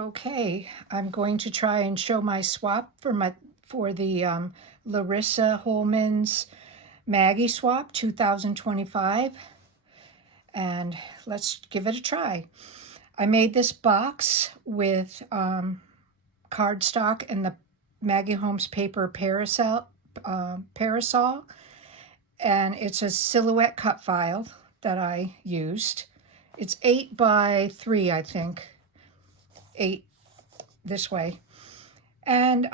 Okay, I'm going to try and show my swap for the Larissa Holman's Maggie swap 2025, and let's give it a try. I made this box with cardstock and the Maggie Holmes paper parasol, and it's a silhouette cut file that I used. It's 8 by 3, I think. 8 this way. And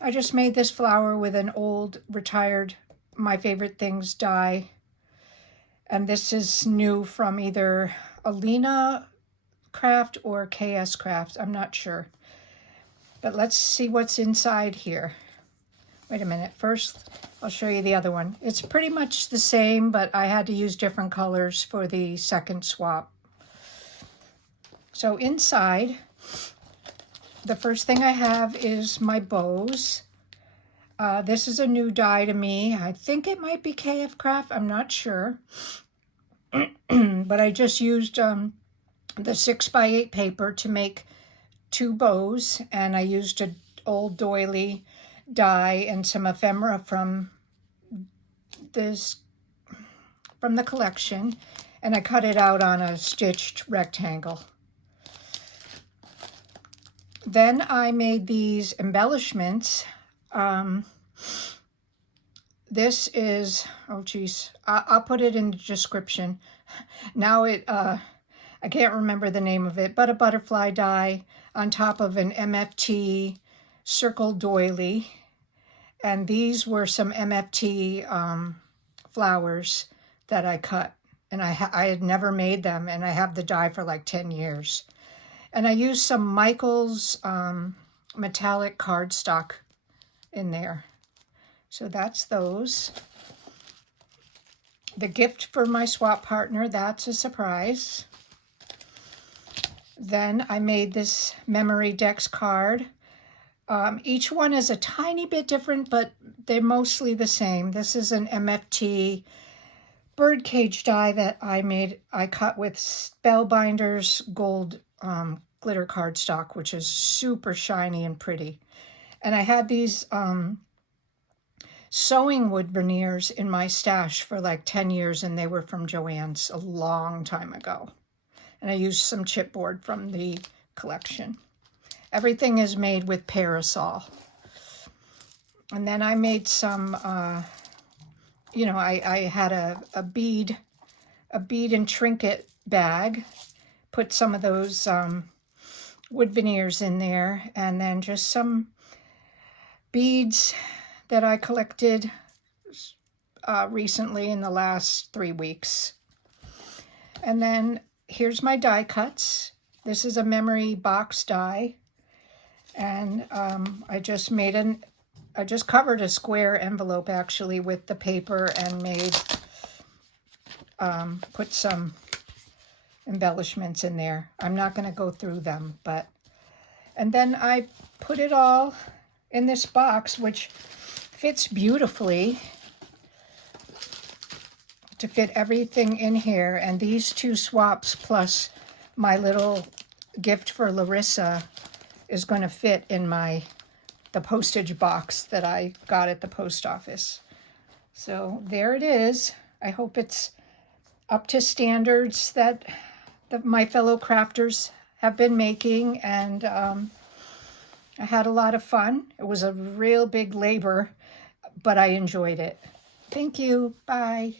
I just made this flower with an old retired My Favorite Things die. And this is new from either Alinacutle or KS Craft. I'm not sure. But let's see what's inside here. Wait a minute. First, I'll show you the other one. It's pretty much the same, but I had to use different colors for the second swap. So inside, the first thing I have is my bows. This is a new die to me. I think it might be KF Craft. I'm not sure. But I just used the 6 by 8 paper to make 2 bows. And I used an old doily die and some ephemera from the collection. And I cut it out on a stitched rectangle. Then I made these embellishments. This is, oh geez, I'll put it in the description. Now I can't remember the name of it, but a butterfly die on top of an MFT circle doily. And these were some MFT flowers that I cut. And I had never made them, and I have the die for like 10 years. And I used some Michael's metallic cardstock in there. So that's those. The gift for my swap partner, that's a surprise. Then I made this Memory Dex card. Each one is a tiny bit different, but they're mostly the same. This is an MFT birdcage die that I made. I cut with Spellbinder's gold glitter cardstock, which is super shiny and pretty. And I had these sewing wood veneers in my stash for like 10 years, and they were from Joann's a long time ago. And I used some chipboard from the collection. Everything is made with parasol. And then I made some, I had a bead and trinket bag. Put some of those wood veneers in there, and then just some beads that I collected recently in the last 3 weeks. And then here's my die cuts. This is a memory box die, and I just covered a square envelope actually with the paper and made put some embellishments in there. I'm not going to go through them, and then I put it all in this box, which fits beautifully to fit everything in here. And these 2 swaps plus my little gift for Larissa is going to fit in the postage box that I got at the post office. So there it is. I hope it's up to standards that my fellow crafters have been making, and I had a lot of fun. It was a real big labor, but I enjoyed it. Thank you. Bye.